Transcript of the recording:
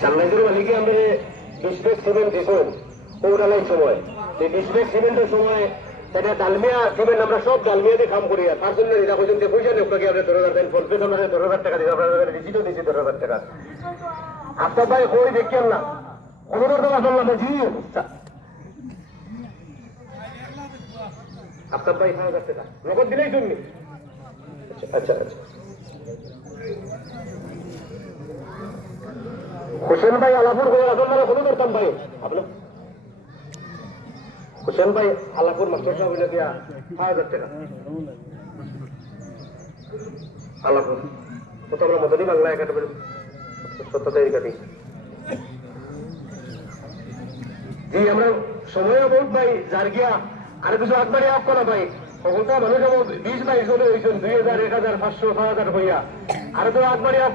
সামনাইজুর মালিকে আমরা display cement দিছুন পৌরালাই সময় এই ডিসপ্লে সিমেন্টের সময় সেটা ডালমিয়া সিমেন্ট আমরা সব ডালমিয়া দিয়ে কাম করি তার জন্য এটা পর্যন্ত পয়সা নেই আপনাকে আমরা 10,000 দেন ফোন পে আমরা 10,000 টাকা দিই আপনারা রিসিটও দিচ্ছি 10,000 টাকা আপনার ভাই কই দেখেন না অনুরোধ করা চললাম জি আপনার ভাই 5,000 টাকা নগদ দিলেই শুননি আচ্ছা আচ্ছা হোসেন ভাই আলাপুর করে আসল মানে কত করতাম ভাই আপনার হোসেন ভাই আলাপুর মাস্টার সাহেব হইলে দিয়া 5,000 টাকা আলাপুর কত আমরা মদনী বাংলা একাডেমির 70 কাটি জি আমরা সময়ও বহুত ভাই যার গিয়া আর কিছু একবারে আপ করা ভাই সকলটা মানুষ 20-22 জনে হয়েছেন 2,000 1,000 500 6,000 হইয়া আর তো একবারে আপ